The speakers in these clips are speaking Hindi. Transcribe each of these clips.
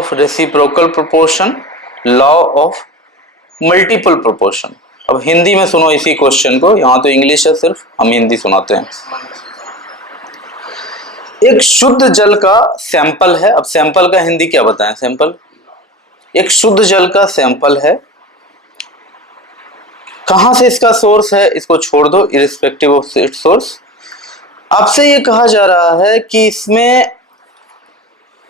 Of reciprocal proportion, law of multiple proportion. अब हिंदी में सुनो इसी क्वेश्चन को, यहां तो इंग्लिश है सिर्फ, हम हिंदी सुनाते हैं। एक शुद्ध जल का सैंपल है, अब सैंपल का हिंदी क्या बताएं? सैंपल, एक शुद्ध जल का सैंपल है, कहां से इसका सोर्स है इसको छोड़ दो, इरिस्पेक्टिव ऑफ इट्स सोर्स। आपसे ये कहा जा रहा है कि इसमें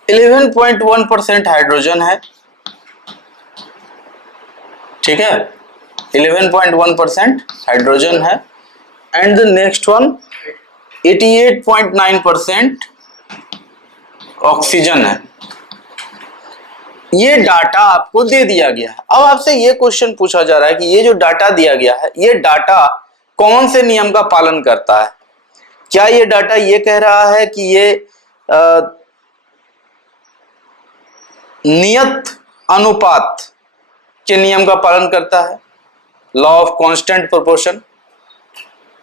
11.1% हाइड्रोजन है, ठीक है, 11.1% हाइड्रोजन है, and the next one 88.9% oxygen है। ये डाटा आपको दे दिया गया है। अब आपसे ये क्वेश्चन पूछा जा रहा है कि ये जो डाटा दिया गया है, ये डाटा कौन से नियम का पालन करता है? क्या ये डाटा ये कह रहा है कि ये नियत अनुपात के नियम का पालन करता है, लॉ ऑफ कांस्टेंट प्रोपोर्शन,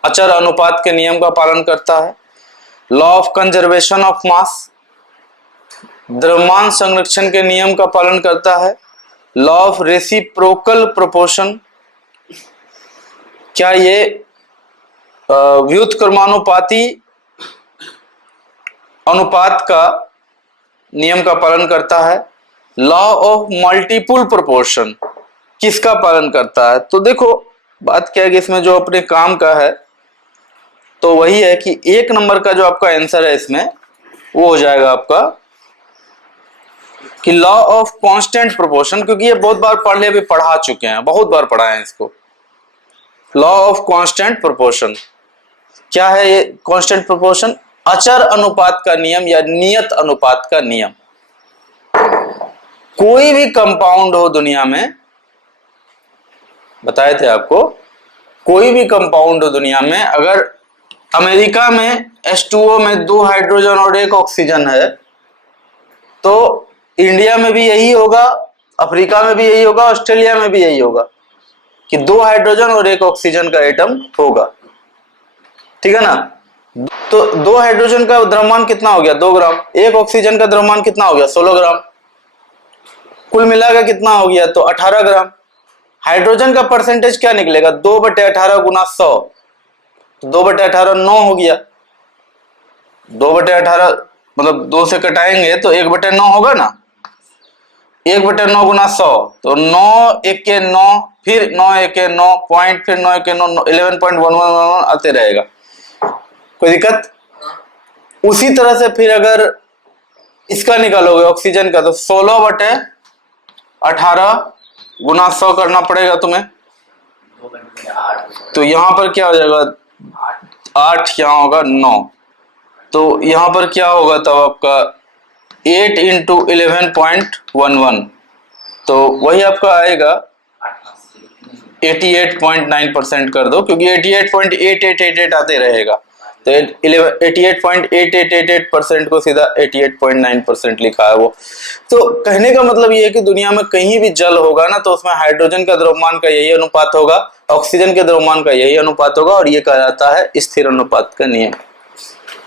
अचर अनुपात के नियम का पालन करता है, लॉ ऑफ कंजर्वेशन ऑफ मास, द्रव्यमान संरक्षण के नियम का पालन करता है, लॉ ऑफ रेसिप्रोकल प्रोपोर्शन, क्या ये व्युत्क्रमानुपाती अनुपात का नियम का पालन करता है, लॉ ऑफ मल्टीपल प्रोपोर्शन किसका पालन करता है? तो देखो बात क्या है कि इसमें जो अपने काम का है तो वही है कि एक नंबर का जो आपका आंसर है इसमें वो हो जाएगा आपका कि लॉ ऑफ कांस्टेंट प्रोपोर्शन, क्योंकि ये बहुत बार पढ़ ले, अभी पढ़ा चुके हैं, बहुत बार पढ़ा है इसको। लॉ ऑफ कांस्टेंट प्रोपोर्शन क्या है? ये कांस्टेंट प्रोपोर्शन अचर अनुपात का नियम या नियत अनुपात का नियम। कोई भी कंपाउंड हो दुनिया में, बताए थे आपको, कोई भी कंपाउंड हो दुनिया में, अगर अमेरिका में H2O में 2 हाइड्रोजन और 1 ऑक्सीजन है, तो इंडिया में भी यही होगा, अफ्रीका में भी यही होगा, ऑस्ट्रेलिया में भी यही होगा कि 2 हाइड्रोजन और 1 ऑक्सीजन का एटम होगा, ठीक है ना। तो 2 हाइड्रोजन का द्रव्यमान कितना हो गया? 2 ग्राम। 1 ऑक्सीजन का द्रव्यमान कितना हो गया? 16 ग्राम। कुल मिलाकर कितना हो गया? तो 18 ग्राम। हाइड्रोजन का परसेंटेज क्या निकलेगा? 2/18 गुना 100, तो 2/18 9 हो गया। 2/18 मतलब 2 से कटाएंगे तो 1/9 होगा ना। 1/9 गुना 100, तो 9 1 9, फिर 9 1 9 पॉइंट, फिर 9 1 9, 11.11 आते रहेगा। कोई दिक्कत? उसी तरह से फिर अगर इसका निकालोगे ऑक्सीजन का, तो 16/18 गुना 100 करना पड़ेगा तुम्हें। तो यहां पर क्या हो जाएगा? 8, यहां होगा 9, तो यहां पर क्या होगा तब आपका 8 इंटू 11.11, तो वही आपका आएगा 88.9% कर दो, क्योंकि 88.8888 आते रहेगा, तो 88.8888% को सीधा 88.9% लिखा है वो। तो कहने का मतलब ये है कि दुनिया में कहीं भी जल होगा ना, तो उसमें हाइड्रोजन का द्रव्यमान का यही अनुपात होगा, ऑक्सीजन के द्रव्यमान का यही अनुपात होगा, और ये कहा जाता है स्थिर अनुपात का नियम।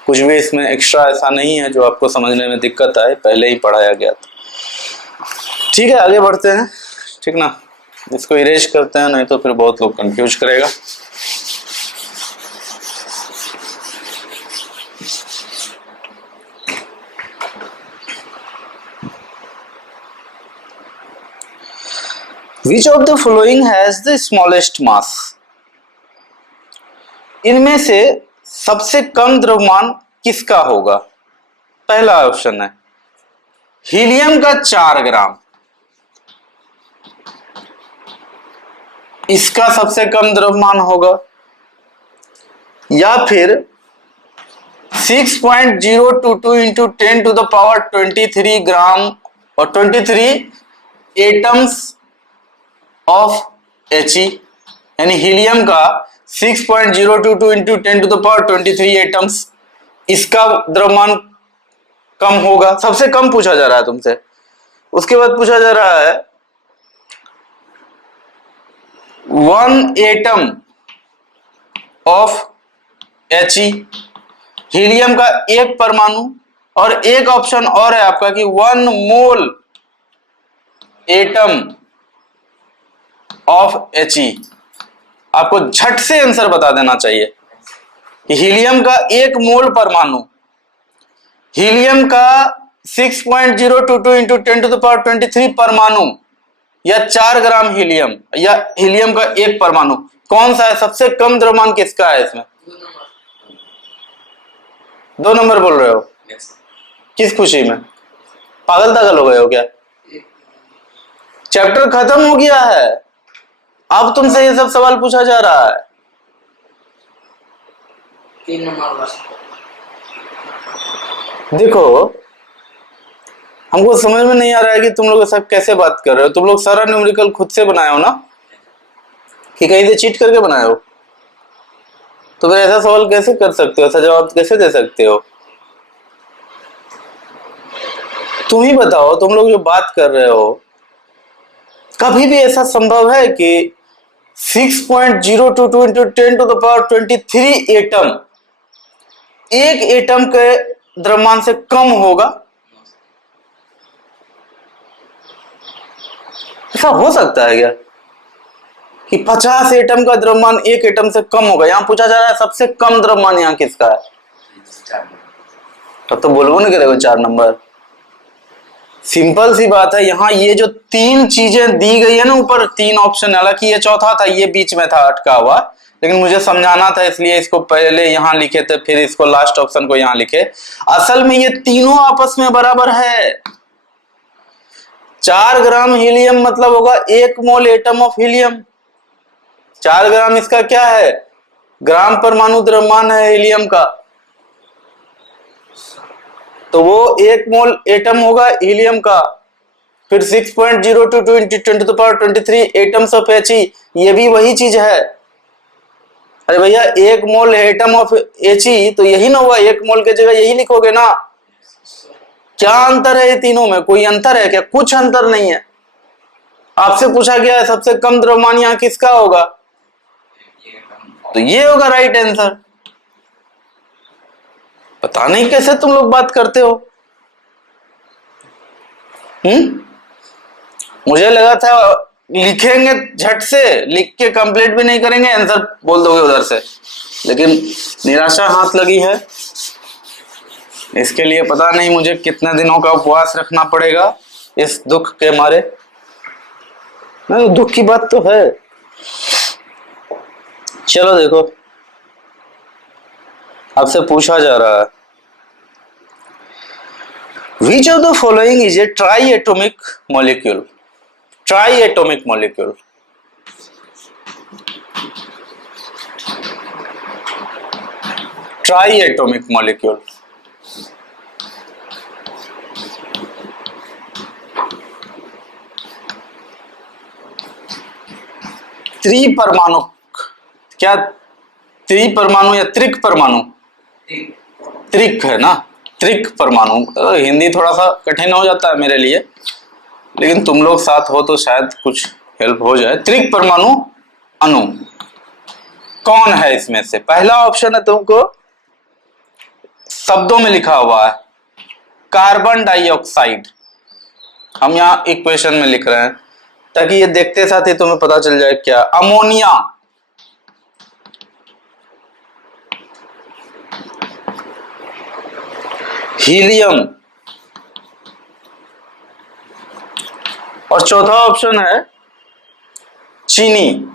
कुछ भी इसमें एक्स्ट्रा ऐसा नहीं है जो आपको समझने में दिक्कत आए, पहले ही पढ़ाया गया था। ठीक है, आगे बढ़ते हैं, ठीक ना। इसको इरेज करते हैं, नहीं तो फिर बहुत लोग कंफ्यूज करेगा। Which of the following has the smallest mass? इनमें से सबसे कम द्रव्यमान किसका होगा? पहला ऑप्शन है हीलियम का 4 ग्राम, इसका सबसे कम द्रव्यमान होगा, या फिर 6.022 into 10 to the power 23 gram और 23 एटम्स ऑफ He, यानी हीलियम का 6.022 into 10 to the power 23 atoms, इसका द्रव्यमान कम होगा। सबसे कम पूछा जा रहा है तुमसे। उसके बाद पूछा जा रहा है 1 एटम ऑफ He, हीलियम का 1 परमाणु, और एक ऑप्शन और है आपका कि 1 मोल एटम ऑफ He। आपको झट से आंसर बता देना चाहिए कि हीलियम का 1 मोल परमाणु, हीलियम का 6.022 इंटू 10⁻23 परमाणु या 4 ग्राम हीलियम या हीलियम का 1 परमाणु कौन सा है? सबसे कम द्रव्यमान किसका है इसमें? 2 नंबर बोल रहे हो? किस खुशी में? पागल तागल हो गए हो क्या? चैप्टर खत्म हो गया है, अब तुमसे ये सब सवाल पूछा जा रहा है। 3 नंबर बस। देखो हमको समझ में नहीं आ रहा है कि तुम लोग सब कैसे बात कर रहे हो। तुम लोग सारा न्यूमेरिकल खुद से बनाए हो ना, कि कहीं से चीट करके बनाए हो? तो फिर ऐसा सवाल कैसे कर सकते हो, ऐसा जवाब कैसे दे सकते हो? तुम ही बताओ, तुम लोग जो बात कर रहे हो, कभी भी ऐसा संभव है कि 6.022 इंटू 10⁻23 एटम एक एटम के द्रव्यमान से कम होगा? ऐसा हो सकता है क्या कि 50 एटम का द्रव्यमान एक एटम से कम होगा? यहां पूछा जा रहा है सबसे कम द्रव्यमान यहां किसका है? तब तो बोलबो नहीं करेगा 4 नंबर। सिंपल सी बात है, यहाँ ये जो 3 चीजें दी गई है ना ऊपर, 3 ऑप्शन, हालांकि ये चौथा था, ये बीच में था अटका हुआ, लेकिन मुझे समझाना था इसलिए इसको पहले यहां लिखे थे, फिर इसको लास्ट ऑप्शन को यहां लिखे। असल में ये तीनों आपस में बराबर है। 4 ग्राम हीलियम मतलब होगा 1 मोल एटम ऑफ हीलियम। 4 ग्राम इसका क्या है? ग्राम परमाणु द्रव्यमान है हीलियम का, तो वो 1 मोल एटम होगा हीलियम का। फिर 6.022 इंटू 10⁻23 एटम्स ऑफ He, ये भी वही चीज है। अरे भैया 1 मोल एटम ऑफ He तो यही ना हुआ, 1 मोल के जगह यही लिखोगे ना। क्या अंतर है ये तीनों में? कोई अंतर है क्या? कुछ अंतर नहीं है। आपसे पूछा गया है सबसे कम द्रव्यमान यहां किसका होगा, तो ये होगा राइट आंसर। पता नहीं कैसे तुम लोग बात करते हो। मुझे लगा था लिखेंगे झट से, लिख के कंप्लीट भी नहीं करेंगे, आंसर बोल दोगे उधर से, लेकिन निराशा हाथ लगी है। इसके लिए पता नहीं मुझे कितने दिनों का उपवास रखना पड़ेगा इस दुख के मारे। नहीं, दुख की बात तो है। चलो देखो, आपसे पूछा जा रहा है Which of the following is a triatomic molecule? Triatomic molecule. Triatomic molecule. त्रिपरमाणु, क्या त्रिपरमाणु या त्रिक परमाणु? त्रिक है ना, त्रिक परमाणु। हिंदी थोड़ा सा कठिन हो जाता है मेरे लिए, लेकिन तुम लोग साथ हो तो शायद कुछ हेल्प हो जाए। त्रिक परमाणु अणु कौन है इसमें से? पहला ऑप्शन है तुमको शब्दों में लिखा हुआ है कार्बन डाइऑक्साइड। हम यहाँ इक्वेशन में लिख रहे हैं ताकि ये देखते साथ ही तुम्हें पता चल जाए क्या। अमोनिया, हीलियम, और चौथा ऑप्शन है चीनी,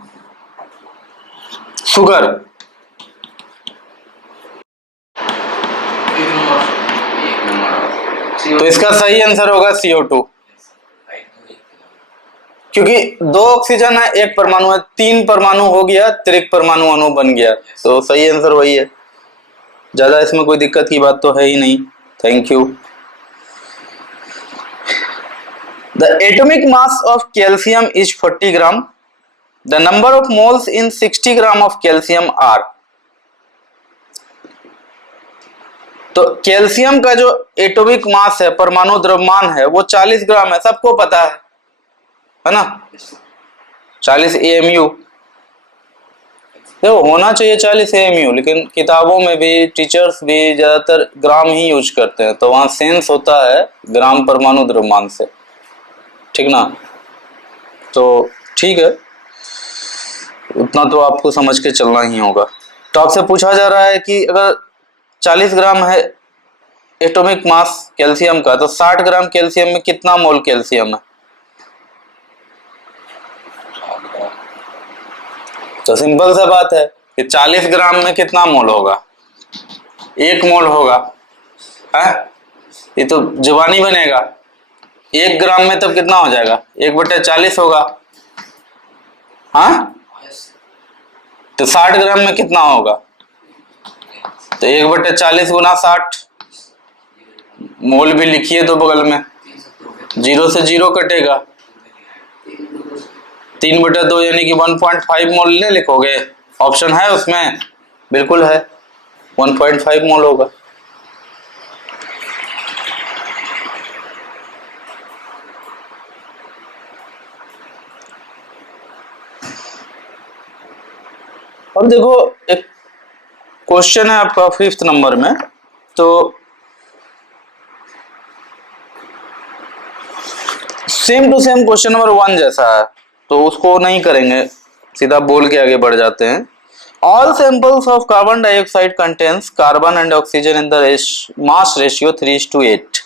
शुगर। तो इसका सही आंसर होगा CO2, क्योंकि 2 ऑक्सीजन है, 1 परमाणु है, 3 परमाणु हो गया, त्रिक परमाणु अणु बन गया। तो सही आंसर वही है, ज्यादा इसमें कोई दिक्कत की बात तो है ही नहीं। Thank you. The atomic mass of calcium is 40 gram. The number of moles in 60 gram of calcium are. तो कैल्शियम का जो एटॉमिक मास है, परमाणु द्रव्यमान है, वो 40 ग्राम है, सबको पता है ना। 40 AMU देखो होना चाहिए 40 AMU, लेकिन किताबों में भी टीचर्स भी ज्यादातर ग्राम ही यूज करते हैं, तो वहां सेंस होता है ग्राम परमाणु द्रव्यमान से, ठीक ना। तो ठीक है, उतना तो आपको समझ के चलना ही होगा। तो आपसे पूछा जा रहा है कि अगर 40 ग्राम है एटॉमिक मास कैल्शियम का, तो 60 ग्राम कैल्शियम में कितना मोल कैल्शियम है? तो सिंपल सा बात है कि 40 ग्राम में कितना मोल होगा? 1 मोल होगा है? ये तो जुबानी बनेगा। 1 ग्राम में तब कितना हो जाएगा? 1/40 होगा। हाँ, तो 60 ग्राम में कितना होगा? तो 1/40 गुना 60, मोल भी लिखिए तो बगल में, 0 से 0 कटेगा, 3/2 यानी कि 1.5 मोल नहीं लिखोगे? ऑप्शन है उसमें? बिल्कुल है, 1.5 मोल होगा। अब देखो एक क्वेश्चन है आपका 5th नंबर में, तो same to same question number 1 जैसा है, तो उसको नहीं करेंगे, सीधा बोल के आगे बढ़ जाते हैं। All samples of carbon dioxide contains carbon and oxygen in the mass ratio 3:8।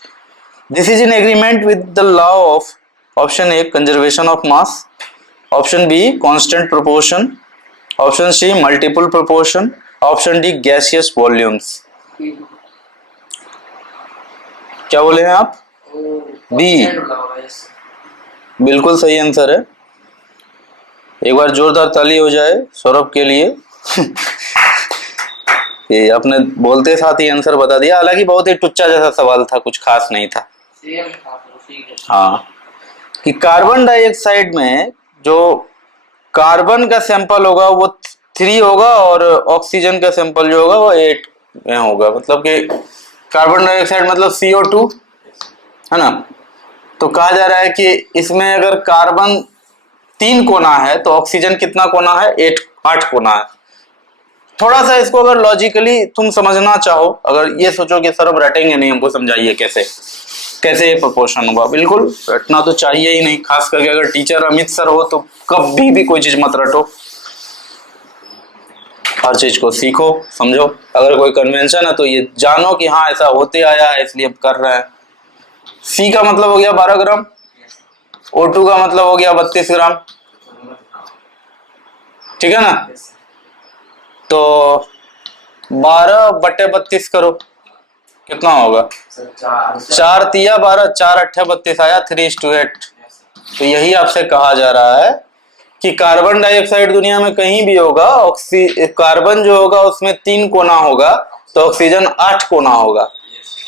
This is in agreement with the law of option A conservation of mass, option B constant proportion, option C multiple proportion, option D gaseous volumes. क्या बोले हैं आप? बी बिल्कुल सही आंसर है। एक बार जोरदार ताली हो जाए सौरभ के लिए। ये आपने बोलते साथ ही आंसर बता दिया, हालांकि बहुत ही टुच्चा जैसा सवाल था, कुछ खास नहीं था। हाँ, कि कार्बन डाइऑक्साइड में जो कार्बन का सैंपल होगा वो 3 होगा और ऑक्सीजन का सैंपल जो होगा वो 8 में होगा। मतलब कि कार्बन डाइऑक्साइड मतलब CO2 है ना। तो कहा जा रहा है कि इसमें अगर कार्बन 3 कोना है तो ऑक्सीजन कितना कोना है? 8 कोना है। थोड़ा सा इसको अगर लॉजिकली तुम समझना चाहो, अगर ये सोचो कि सर अब रटेंगे नहीं, हमको समझाइए कैसे कैसे ये प्रोपोर्शन होगा। बिल्कुल रटना तो चाहिए ही नहीं, खास करके अगर टीचर अमित सर हो तो कभी भी कोई चीज मत रटो, हर चीज को सीखो समझो। अगर कोई कन्वेंशन है तो ये जानो कि हाँ ऐसा होते आया है इसलिए अब कर रहे हैं। C का मतलब हो गया 12 ग्राम, O2 का मतलब हो गया 32 ग्राम, ठीक है ना। तो 12/32 करो, कितना होगा? 4 तिया 12, 4 अट्ठे 32 आया 3:8। तो यही आपसे कहा जा रहा है कि कार्बन डाइऑक्साइड दुनिया में कहीं भी होगा, कार्बन जो होगा उसमें 3 कोना होगा तो ऑक्सीजन 8 कोना होगा,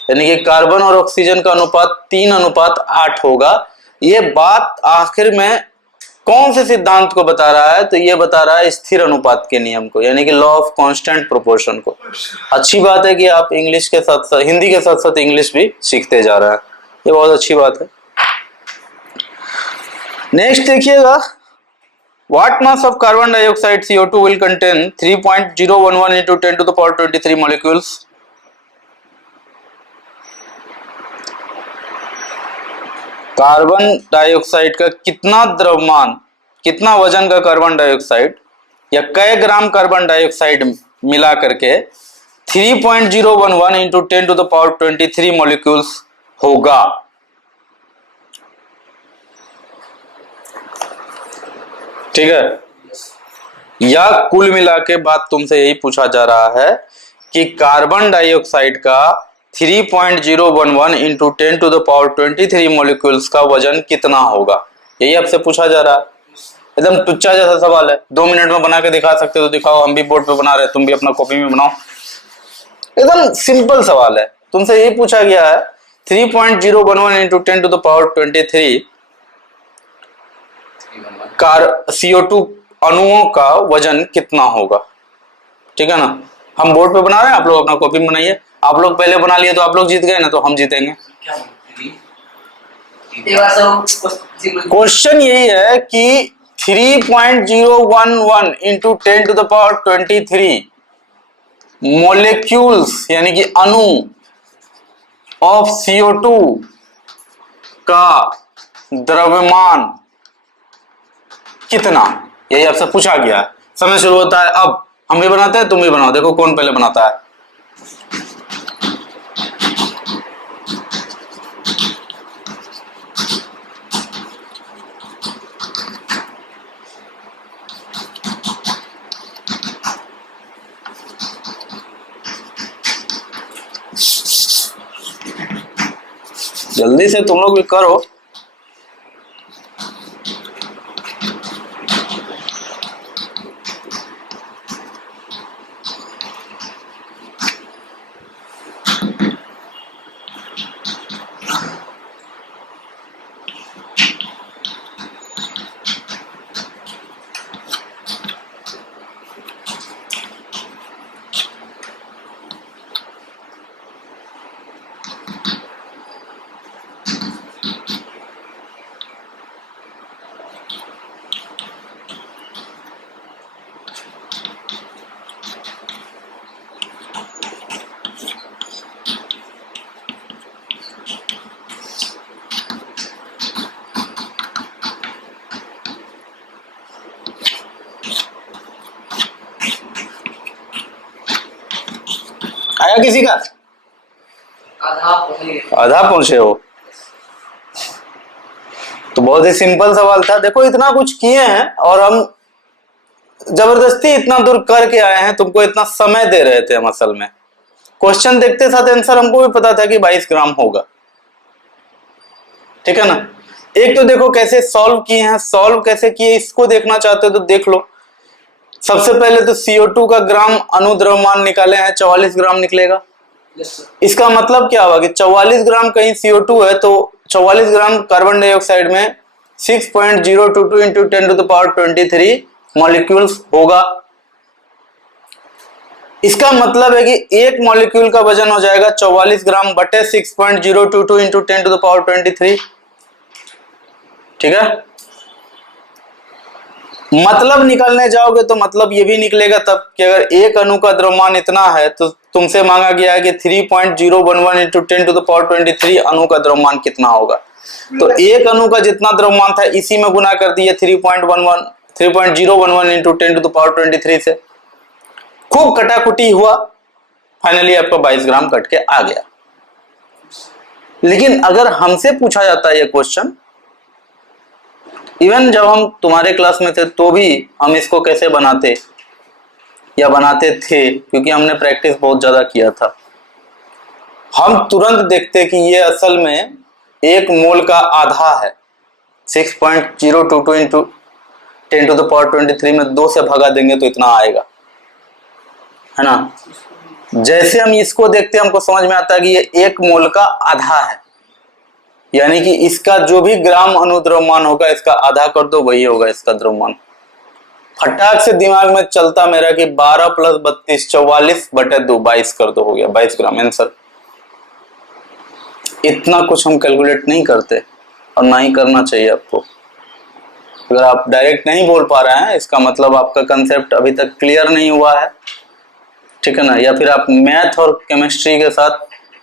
यानी कि कार्बन और ऑक्सीजन का अनुपात 3:8 होगा। ये बात आखिर में कौन से सिद्धांत को बता रहा है? तो ये बता रहा है स्थिर अनुपात के नियम को, यानी कि लॉ ऑफ कांस्टेंट प्रोपोर्शन को। अच्छी बात है कि आप इंग्लिश के साथ साथ हिंदी के साथ साथ इंग्लिश भी सीखते जा रहे हैं, ये बहुत अच्छी बात है। नेक्स्ट देखिएगा, what mass of carbon dioxide CO2 will contain 3.011 into 10⁻23 molecules. Carbon dioxide का कितना द्रव्यमान, कितना वजन का कार्बन डाइऑक्साइड या कई ग्राम कार्बन डाइऑक्साइड मिला करके 3.011 into 10⁻23 मॉलिक्यूल्स होगा? ठीक है, या कुल मिला के बात तुमसे यही पूछा जा रहा है कि कार्बन डाइऑक्साइड का 3.011 into 10⁻23 मॉलिक्यूल्स का वजन कितना होगा, यही आपसे पूछा जा रहा है। एकदम टुच्चा जैसा सवाल है, 2 मिनट में बना के दिखा सकते हो तो दिखाओ, हम भी बोर्ड पे बना रहे हैं, तुम भी अपना कॉपी में बनाओ। एकदम सिंपल सवाल है, तुमसे यही पूछा गया है 3.011 into 10⁻23 CO2 अणुओं का वजन कितना होगा, ठीक है ना। हम बोर्ड पे बना रहे हैं, आप लोग अपना कॉपी में बनाइए। आप लोग पहले बना लिए तो आप लोग जीत गए ना, तो हम जीतेंगे। क्वेश्चन यही है कि 3.011 into 10⁻23 मोलिक्यूल्स यानी कि अणु ऑफ CO2 का द्रव्यमान कितना, यही आपसे पूछा गया है। समय शुरू होता है अब, हम भी बनाते हैं तुम भी बनाओ, देखो कौन पहले बनाता है। जल्दी से तुम लोग भी करो। आया किसी का? आधा पहुंचे हो तो बहुत ही सिंपल सवाल था। देखो इतना कुछ किए हैं और हम जबरदस्ती इतना दूर करके आए हैं, तुमको इतना समय दे रहे थे हम। असल में क्वेश्चन देखते साथ आंसर हमको भी पता था कि 22 ग्राम होगा, ठीक है ना। एक तो देखो कैसे सॉल्व किए हैं, सॉल्व कैसे किए इसको देखना चाहते हो तो देख लो। सबसे पहले तो CO2 का ग्राम अनुद्रव्यमान निकाले हैं, 44 ग्राम निकलेगा। इसका मतलब क्या होगा कि 44 ग्राम कहीं CO2 है तो 44 ग्राम कार्बन डाइऑक्साइड में 6.022 इंटू 10⁻23 मॉलिक्यूल्स होगा। इसका मतलब है कि एक मॉलिक्यूल का वजन हो जाएगा 44 ग्राम बटे 6.022 इंटू 10⁻23, ठीक है। मतलब निकालने जाओगे तो मतलब ये भी निकलेगा तब कि अगर एक अणु का द्रव्यमान इतना है तो तुमसे मांगा गया है कि 3.011 इंटू 10⁻23 अणु का द्रव्यमान कितना होगा। तो एक अणु का जितना द्रव्यमान था इसी में गुना कर दिए 3.011 इंटू 10⁻23 से। खूब कटाकुटी हुआ, फाइनली आपका 22 ग्राम कट के आ गया। लेकिन अगर हमसे पूछा जाता है ये क्वेश्चन, इवन जब हम तुम्हारे क्लास में थे तो भी हम इसको कैसे बनाते या बनाते थे, क्योंकि हमने प्रैक्टिस बहुत ज्यादा किया था। हम तुरंत देखते कि ये असल में एक मोल का आधा है। 6.022 इंटू 10⁻23 में 2 से भगा देंगे तो इतना आएगा, है ना। जैसे हम इसको देखते हमको समझ में आता है कि ये एक मोल का आधा है, यानी कि इसका जो भी ग्राम अनुद्रव्यमान होगा इसका आधा कर दो, वही होगा इसका द्रव्यमान। फटाक से दिमाग में चलता मेरा कि 12 + 32 44 बटे 2 22 कर दो, हो गया 22 ग्राम आंसर। इतना कुछ हम कैलकुलेट नहीं करते और ना ही करना चाहिए आपको। अगर आप डायरेक्ट नहीं बोल पा रहे हैं इसका मतलब आपका कंसेप्ट अभी तक क्लियर नहीं हुआ है, ठीक है ना, या फिर आप मैथ और केमिस्ट्री के साथ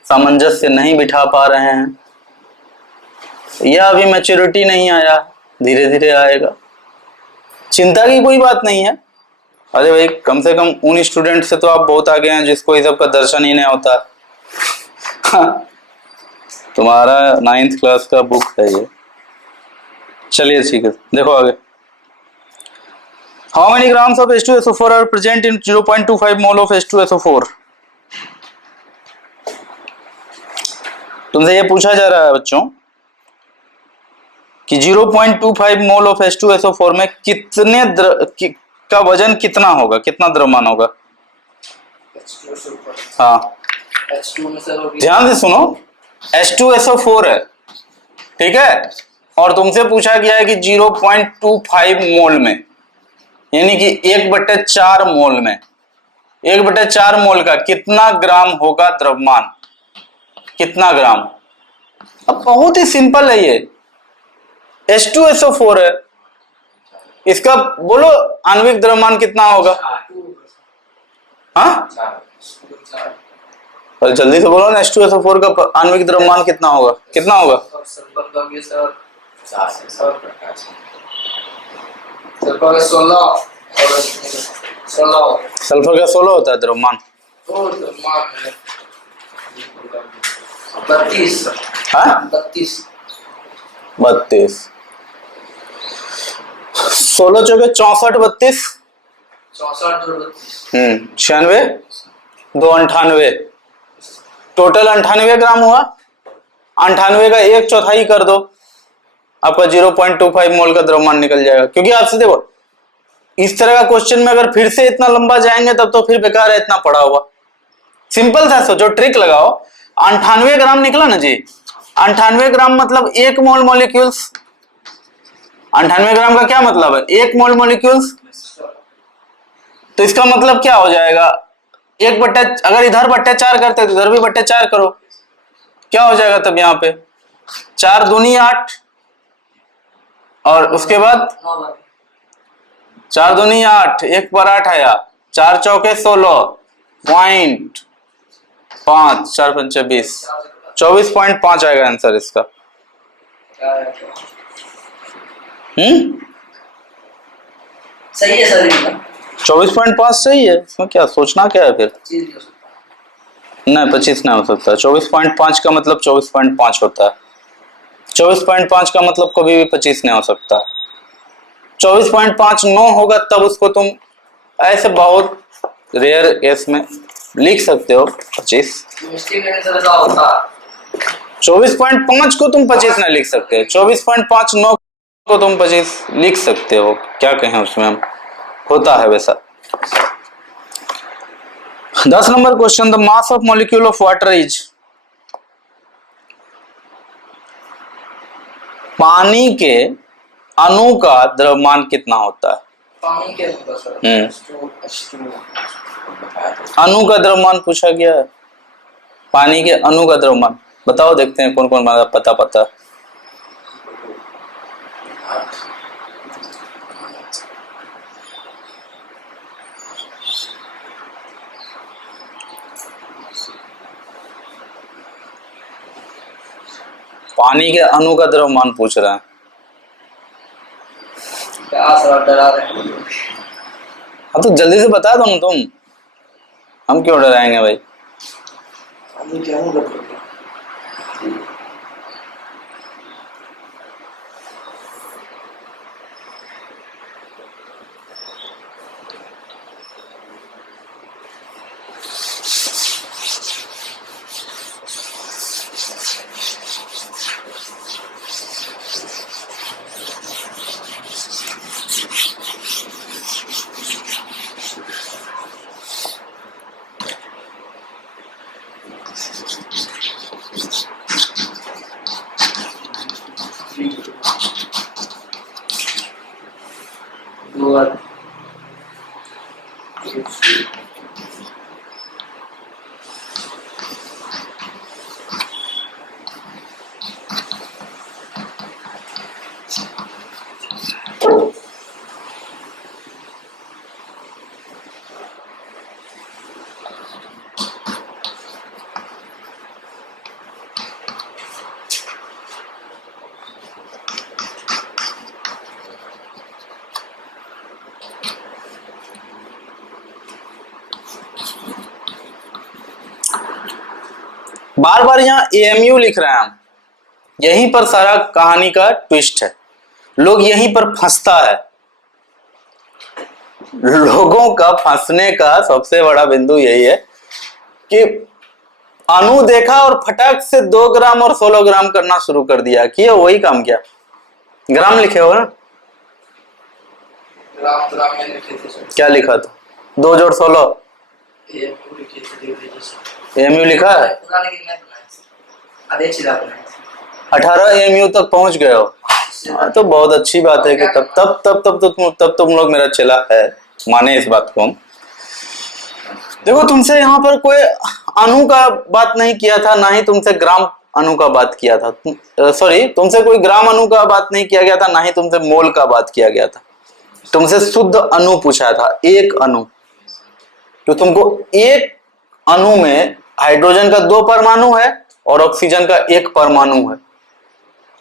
सामंजस्य नहीं बिठा पा रहे हैं, या अभी मैच्योरिटी नहीं आया, धीरे धीरे आएगा। चिंता की कोई बात नहीं है। अरे भाई कम से कम उन स्टूडेंट से तो आप बहुत आगे हैं जिसको इस सब का दर्शन ही नहीं होता। तुम्हारा 9th क्लास का बुक है ये। चलिए ठीक है, देखो आगे। How many grams of H2SO4 are present in 0.25 mole of H2SO4? तुमसे ये पूछा जा रहा है बच्चों कि 0.25 मोल ऑफ H2SO4 में कितने का वजन कितना होगा, कितना द्रव्यमान होगा। हाँ ध्यान से सुनो, H2SO4 है, ठीक है, और तुमसे पूछा गया है कि 0.25 मोल में, यानी कि 1/4 मोल में, 1/4 मोल का कितना ग्राम होगा द्रव्यमान, कितना ग्राम। अब बहुत ही सिंपल है, ये H2SO4 है, इसका बोलो आणविक द्रव्यमान कितना होगा। हाँ जल्दी से बोलो ना, H2SO4 का आणविक द्रव्यमान कितना होगा, कितना होगा। सल्फर का 16 और 16 सल्फर का 16 होता है द्रव्यमान। और द्रव्यमान है 32। हाँ 32 32, 16 चौके 64, 32 64 और 32 96, 2 98, टोटल 98 ग्राम हुआ। 98 का 1/4 कर दो, आपका 0.25 मोल का द्रव्यमान निकल जाएगा। क्योंकि आपसे देखो इस तरह का क्वेश्चन में अगर फिर से इतना लंबा जाएंगे तब तो फिर बेकार है इतना पढ़ा हुआ। सिंपल सा सोचो, ट्रिक लगाओ। 98 ग्राम निकला ना जी, 98 ग्राम मतलब 1 मोल मॉलिक्यूल्स। 98 ग्राम का क्या मतलब है? 1 मोल मॉलिक्यूल्स। तो इसका मतलब क्या हो जाएगा? एक बट्टा, अगर इधर बट्टे 4 करते तो इधर भी बट्टे 4 करो, क्या हो जाएगा तब यहाँ पे? 4 दूनी 8 और उसके बाद 4 दूनी 8, 1 पर 8 आया, 4 चौके 16.5, 4 पंचे 20, 24.5 आएगा आंसर इसका। सही है सर, 24.5 सही है, इसमें क्या सोचना क्या है फिर? नहीं 25 नहीं हो सकता। 24.5 का मतलब 24.5 होता है। 24.5 का मतलब कभी भी 25 नहीं हो सकता। 24.5 9 होगा तब उसको तुम ऐसे बहुत रेयर केस में लिख सकते हो 25। 24.5 को तुम 25 नहीं लिख सकते, 24.5 9 को तुम 25 लिख सकते हो, क्या कहें उसमें हम, होता है वैसा। 10 number question, the mass of molecule of water is. पानी के अणु का द्रव्यमान कितना होता है? पानी के अणु का द्रव्यमान पूछा गया है। पानी के अणु का द्रव्यमान बताओ, देखते हैं कौन कौन पता। पानी के अणु का द्रव्यमान पूछ रहे हैं। क्या सर डरा रहे हैं? हाँ तो जल्दी से बता दो ना तुम, हम क्यों डराएंगे भाई? हम क्या हो रहा है? बार बार यहाँ एएमयू लिख रहे हैं हम, यहीं पर सारा कहानी का ट्विस्ट है। लोग यहीं पर फंसता है। लोगों का फंसने का सबसे बड़ा बिंदु यही है कि अणु देखा और फटाक से 2 ग्राम और 16 ग्राम करना शुरू कर दिया। किया वही काम किया, ग्राम लिखे हो ना? ग्राम में लिखे थे। क्या लिखा था? 2 जोड़ 16 एएमयू लिखा है। 18 एएमयू तक पहुंच गए हो। तो बहुत अच्छी बात है कि तब तुम लोग मेरा चेला है, माने इस बात को हम। देखो तुमसे यहाँ पर कोई अणु का बात नहीं किया था, ना ही तुमसे ग्राम अणु का बात किया था। सॉरी, तुमसे कोई ग्राम अणु का बात नहीं किया गया था, ना ही तुमसे मोल का बात किया गया था। तुमसे शुद्ध अणु पूछा था, एक अणु। तो तुमको एक अणु में हाइड्रोजन का 2 परमाणु है और ऑक्सीजन का 1 परमाणु है।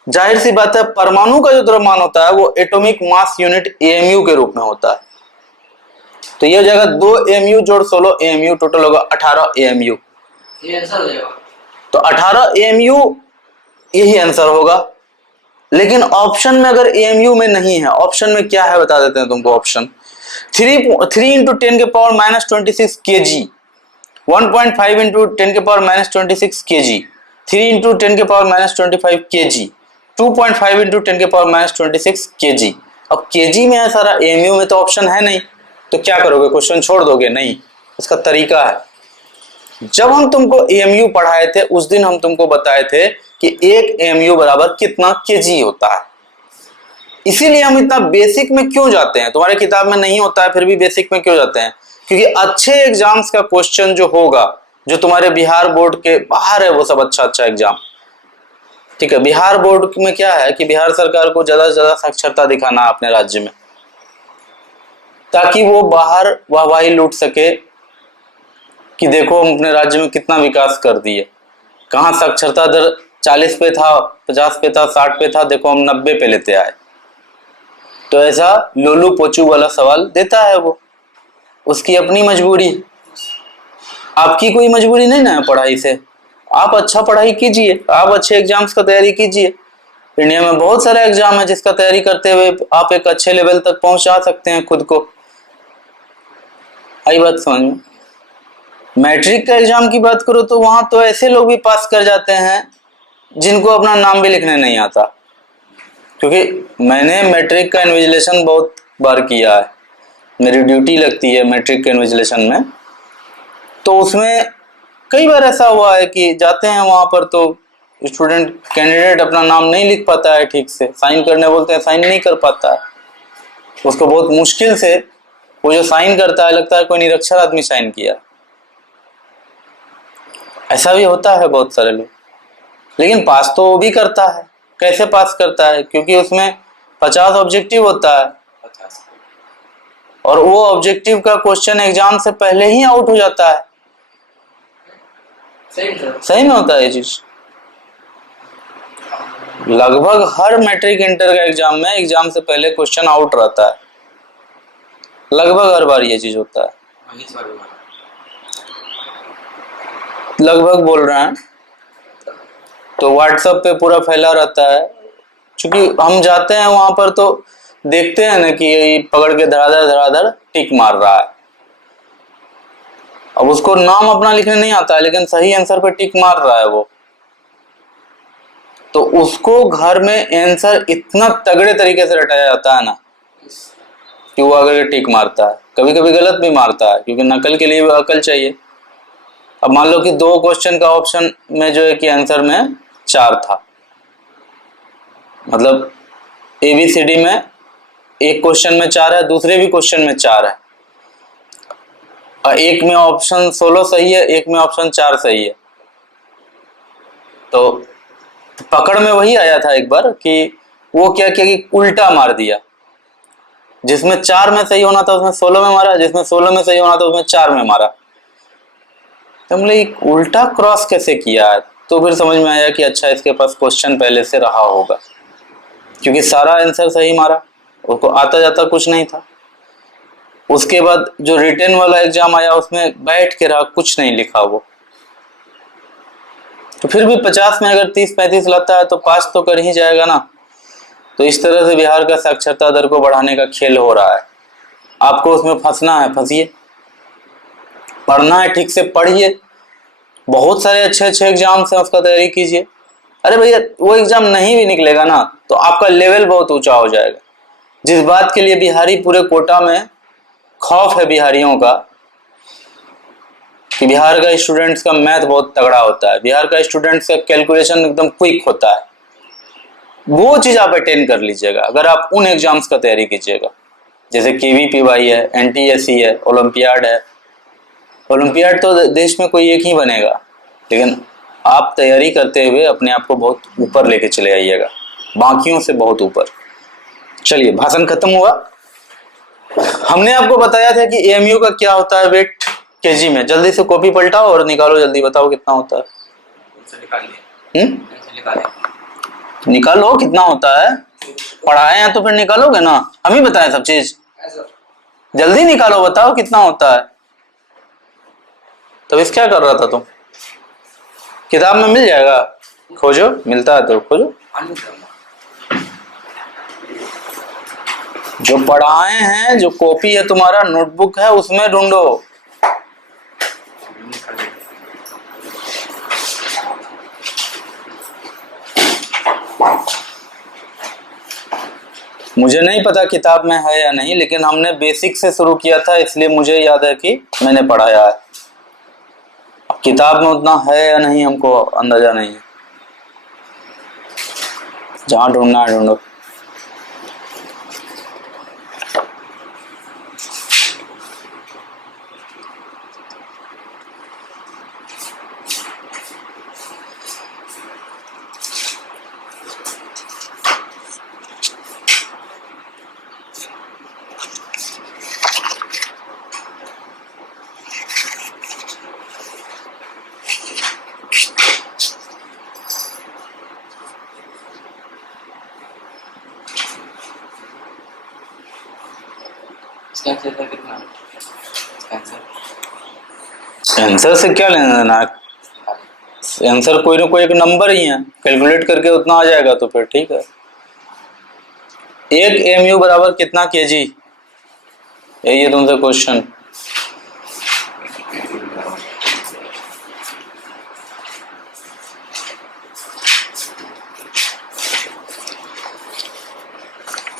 जाहिर सी बात है परमाणु का जो द्रव्यमान होता है वो एटॉमिक मास यूनिट एएमयू के रूप में होता है। तो ये हो जाएगा 2 एएमयू जोड़ 16 एएमयू, टोटल होगा 18 एएमयू। ये आंसर हो जाएगा। तो 18 एएमयू यही आंसर होगा। लेकिन ऑप्शन में अगर एएमयू में नहीं है, ऑप्शन में क्या है बता देते हैं तुमको। ऑप्शन 3 × 10 के पावर -26 kg, 1.5 × 10 के पावर -26 kg, 3 × 10 के पावर -25 kg, 2.5 × 10 के पावर -26 kg। अब केजी में है सारा, एएमयू में तो ऑप्शन है नहीं, तो क्या करोगे, क्वेश्चन छोड़ दोगे? नहीं, इसका तरीका है। जब हम तुमको एएमयू पढ़ाए थे उस दिन हम तुमको बताए थे कि 1 एएमयू बराबर कितना केजी होता है। इसीलिए हम इतना बेसिक में क्यों जाते हैं, तुम्हारे किताब में नहीं होता है फिर भी बेसिक में क्यों जाते हैं, क्योंकि अच्छे एग्जाम्स का क्वेश्चन जो होगा, जो तुम्हारे बिहार बोर्ड के बाहर है, वो सब अच्छा एग्जाम। ठीक है, बिहार बोर्ड में क्या है कि बिहार सरकार को ज्यादा से ज्यादा साक्षरता दिखाना है अपने राज्य में, ताकि वो बाहर वाहवाही लूट सके कि देखो हम अपने राज्य में कितना विकास कर दिए। कहाँ साक्षरता दर 40 पे था, 50 पे था, 60 पे था, देखो हम 90 पे लेते आए। तो ऐसा लोलू पोचू वाला सवाल देता है वो, उसकी अपनी मजबूरी। आपकी कोई मजबूरी नहीं ना है पढ़ाई से। आप अच्छा पढ़ाई कीजिए, आप अच्छे एग्जाम्स का तैयारी कीजिए। इंडिया में बहुत सारे एग्जाम है जिसका तैयारी करते हुए आप एक अच्छे लेवल तक पहुंचा सकते हैं खुद को। आई बात समझ में? मैट्रिक का एग्जाम की बात करो तो वहां तो ऐसे लोग भी पास कर जाते हैं जिनको अपना नाम भी लिखने नहीं आता। क्योंकि मैंने मैट्रिक का इन्विजिलेशन बहुत बार किया है, मेरी ड्यूटी लगती है मैट्रिक के इन्विजिलेशन में। तो उसमें कई बार ऐसा हुआ है कि जाते हैं वहां पर तो स्टूडेंट कैंडिडेट अपना नाम नहीं लिख पाता है ठीक से, साइन करने बोलते हैं साइन नहीं कर पाता है, उसको बहुत मुश्किल से वो जो साइन करता है लगता है कोई निरक्षर आदमी साइन किया। ऐसा भी होता है बहुत सारे लोग, लेकिन पास तो वो भी करता है। कैसे पास करता है? क्योंकि उसमें 50 ऑब्जेक्टिव होता है और वो ऑब्जेक्टिव का क्वेश्चन एग्जाम से पहले ही आउट हो जाता है। सही में होता है ये चीज। लगभग हर मैट्रिक इंटर का एग्जाम में एग्जाम से पहले क्वेश्चन आउट रहता है, लगभग हर बार ये चीज होता है। लगभग बोल रहे हैं तो व्हाट्सएप पे पूरा फैला रहता है। क्योंकि हम जाते हैं वहां पर तो देखते हैं ना कि ये पकड़ के धड़ाधड़ टिक मार रहा है। अब उसको नाम अपना लिखने नहीं आता है लेकिन सही आंसर पे टिक मार रहा है वो, तो उसको घर में आंसर इतना तगड़े तरीके से रटाया जाता है ना कि वो आगे टिक मारता है। कभी कभी गलत भी मारता है क्योंकि नकल के लिए भी अकल चाहिए। अब मान लो कि 2 क्वेश्चन का ऑप्शन में जो है कि आंसर में 4 था, मतलब ABCD में एक क्वेश्चन में 4 है, दूसरे भी क्वेश्चन में 4 है, और एक में ऑप्शन 16 सही है, एक में ऑप्शन 4 सही है। तो पकड़ में वही आया था एक बार कि वो क्या किया कि उल्टा मार दिया, जिसमें 4 में सही होना था उसमें 16 में मारा, जिसमें 16 में सही होना था उसमें 4 में मारा। तो हमने उल्टा क्रॉस कैसे किया है? तो फिर समझ में आया कि अच्छा इसके पास क्वेश्चन पहले से रहा होगा, क्योंकि सारा आंसर सही मारा, उसको आता जाता कुछ नहीं था। उसके बाद जो रिटन वाला एग्जाम आया उसमें बैठ के रहा, कुछ नहीं लिखा वो। तो फिर भी 50 में अगर 30-35 लाता है तो पास तो कर ही जाएगा ना। तो इस तरह से बिहार का साक्षरता दर को बढ़ाने का खेल हो रहा है। आपको उसमें फंसना है, फंसिए। पढ़ना है ठीक से पढ़िए, बहुत सारे अच्छे एग्जाम्स हैं उसका तैयारी कीजिए। अरे भैया वो एग्जाम नहीं भी निकलेगा ना तो आपका लेवल बहुत ऊंचा हो जाएगा। जिस बात के लिए बिहारी पूरे कोटा में खौफ है बिहारियों का कि बिहार का स्टूडेंट्स का मैथ बहुत तगड़ा होता है, बिहार का स्टूडेंट्स का कैलकुलेशन एकदम क्विक होता है, वो चीज आप अटेंड कर लीजिएगा अगर आप उन एग्जाम्स का तैयारी कीजिएगा। जैसे KVPY है, NTSE है, ओलंपियाड है। ओलंपियाड तो देश में कोई एक ही बनेगा, लेकिन आप तैयारी करते हुए अपने आप को बहुत ऊपर लेके चले आइएगा, बाकियों से बहुत ऊपर। चलिए, भाषण खत्म हुआ। हमने आपको बताया था कि AMU का क्या होता है वेट केजी में। जल्दी से कॉपी पलटाओ और निकालो, जल्दी बताओ कितना होता है। निकालो कितना होता है, पढ़ाए हैं तो फिर निकालोगे ना, हम ही बताएं सब चीज। है सर। जल्दी निकालो, बताओ कितना होता है। तो इस क्या कर रहा था तुम? किताब में मिल जाएगा, खोजो, मिलता है तो खोजो। पानी करना। जो पढ़ाए हैं, जो कॉपी है तुम्हारा, नोटबुक है, उसमें ढूंढो। मुझे नहीं पता किताब में है या नहीं, लेकिन हमने बेसिक से शुरू किया था, इसलिए मुझे याद है कि मैंने पढ़ाया है। अब किताब में उतना है या नहीं हमको अंदाजा नहीं है। जहां ढूंढना है ढूंढो। इसका आंसर कितना? आंसर से क्या लेना देना? आंसर कोई ना कोई एक नंबर ही है, कैलकुलेट करके उतना आ जाएगा तो फिर ठीक है। एक एमयू बराबर कितना केजी, यही है तुमसे क्वेश्चन।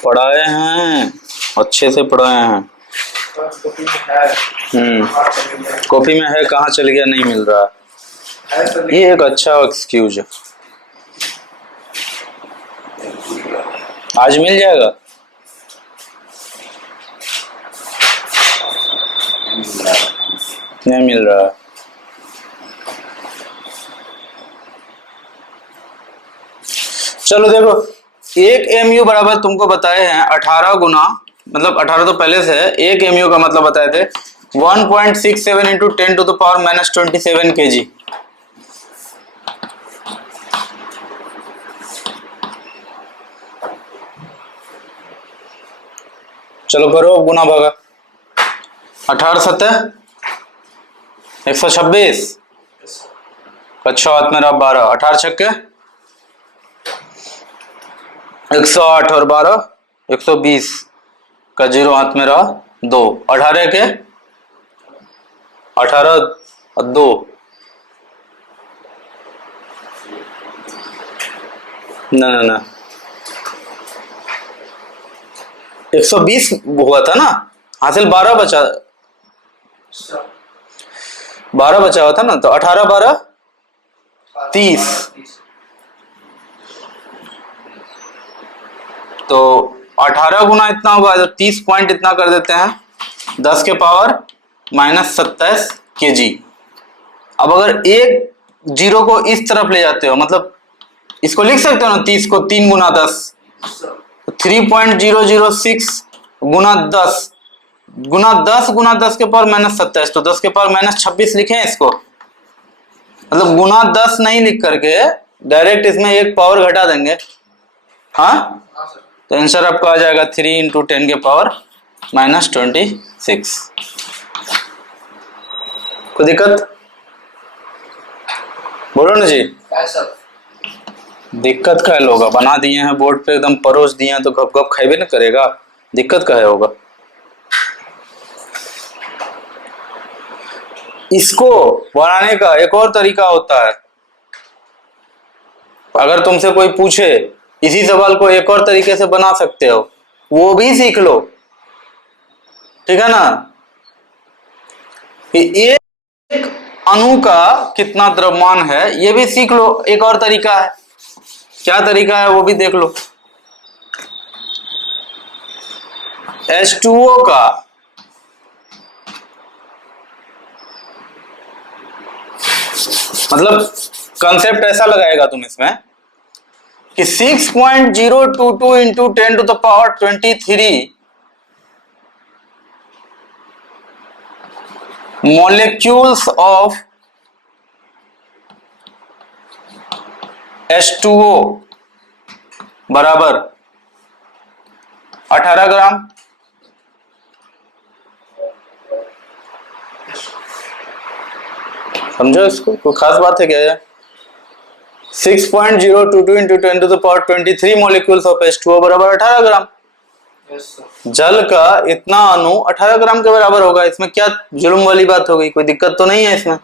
पढ़ाए हैं, अच्छे से पढ़ाए हैं। कॉपी में है, कहाँ चल गया नहीं मिल रहा। ये एक अच्छा एक्सक्यूज है। आज मिल जाएगा। नहीं मिल रहा। चलो देखो, एक एमयू बराबर तुमको बताए हैं 18 गुना, मतलब 18 तो पहले से है, एक एमयू का मतलब बताए थे 1.67 into 10 to the power minus 27 kg। चलो करो गुना भागा। 18 सतह 126, अच्छा हाथ में रहा 12, 18 छक्के 108 और 12 120 का जीरो हाथ में रहा 2, 18 के 18 और 2 ना 120 हुआ था ना, हासिल 12 बचा, 12 बचा हुआ था ना, तो 18 12 30, तो 18 गुना इतना होगा, तो 30 पॉइंट इतना कर देते हैं, 10 के पावर माइनस 27 kg। अब अगर एक जीरो को इस तरफ ले जाते हो, मतलब इसको लिख सकते हो ना, 30 को 3 गुना 10, 3.006 गुना 10 गुना 10 गुना 10 के पावर माइनस 27, तो 10 के पावर माइनस 26 लिखे इसको, मतलब गुना 10 नहीं लिख करके डायरेक्ट इसमें एक पावर घटा देंगे। हाँ, तो आंसर आपका आ जाएगा 3 इंटू 10 के पावर माइनस 26। कोई दिक्कत? बोलो ना जी। दिक्कत का होगा, बना दिए हैं बोर्ड पे, एकदम परोस दिए हैं, तो गप गप खाइबे ना करेगा, दिक्कत का होगा। इसको बनाने का एक और तरीका होता है, अगर तुमसे कोई पूछे इसी सवाल को एक और तरीके से बना सकते हो, वो भी सीख लो, ठीक है ना। कि एक अणु का कितना द्रव्यमान है, ये भी सीख लो, एक और तरीका है। क्या तरीका है वो भी देख लो। H2O का मतलब कंसेप्ट ऐसा लगाएगा तुम इसमें कि 6.022 into 10 to the power 23 molecules of H2O बराबर 18 ग्राम। समझो इसको, कोई खास बात है क्या है? 6.022 इंटू 10⁻23 मॉलिक्यूल्स ऑफ H2O बराबर 18 ग्राम। Yes, sir. जल का इतना अणु 18 ग्राम के बराबर होगा। इसमें क्या जुल्म वाली बात हो गई? कोई दिक्कत तो नहीं है इसमें।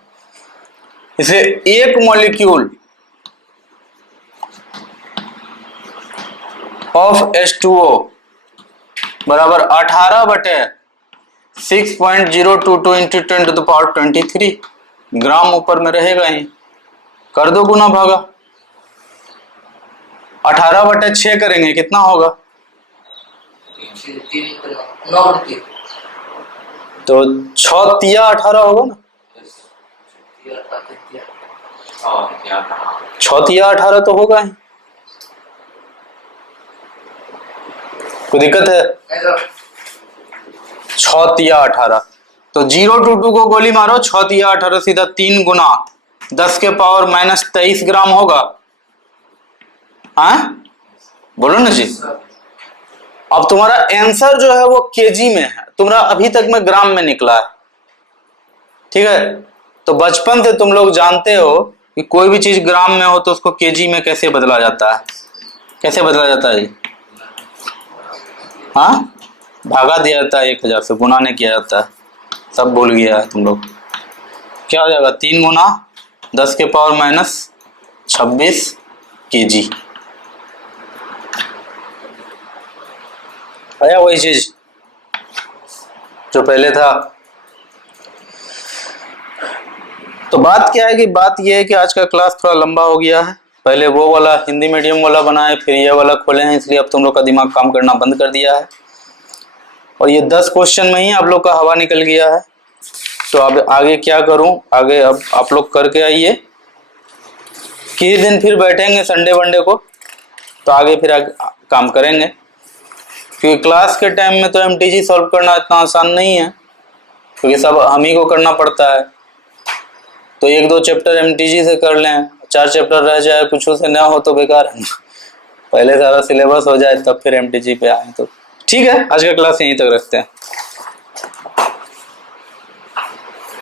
इसे एक मॉलिक्यूल ऑफ H2O बराबर 18/6.022 इंटू 10⁻23 ग्राम ऊपर में रहेगा ही। कर दो गुना भागा। 18/6 करेंगे कितना होगा? 9 तो 6 तिया 18 होगा ना। 6 तिया 18 तो होगा ही। कोई दिक्कत है? 6 तिया 18 तो 022 को गोली मारो, 6 तिया 18 सीधा 3 गुना 10⁻⁻23 ग्राम होगा। हाँ बोलो ना जी। अब तुम्हारा आंसर जो है वो केजी में है, तुम्हारा अभी तक में ग्राम में निकला है। ठीक है, तो बचपन से तुम लोग जानते हो कि कोई भी चीज ग्राम में हो तो उसको केजी में कैसे बदला जाता है। कैसे बदला जाता है? हाँ, भागा दिया जाता है 1000 से, गुना नहीं किया जाता है। सब भूल गया है तुम लोग। क्या हो जाएगा? 3 गुना 10⁻⁻26 केजी। आया वही चीज जो पहले था। तो बात क्या है कि बात यह है कि आज का क्लास थोड़ा लंबा हो गया है। पहले वो वाला हिंदी मीडियम वाला बनाए, फिर ये वाला खोले हैं, इसलिए अब तुम लोग का दिमाग काम करना बंद कर दिया है। और ये 10 क्वेश्चन में ही आप लोग का हवा निकल गया है। तो अब आगे क्या करूं? आगे अब आप लोग करके आइए। किसी दिन फिर बैठेंगे संडे वनडे को, तो आगे फिर काम करेंगे। क्योंकि क्लास के टाइम में तो MTG सॉल्व करना इतना आसान नहीं है, क्योंकि सब हम ही को करना पड़ता है। तो 1-2 चैप्टर MTG से कर लें, 4 चैप्टर रह जाए, कुछ से ना हो तो बेकार है। पहले सारा सिलेबस हो जाए तब फिर MTG पे आए। तो ठीक है, आज का क्लास यहीं तक रखते हैं।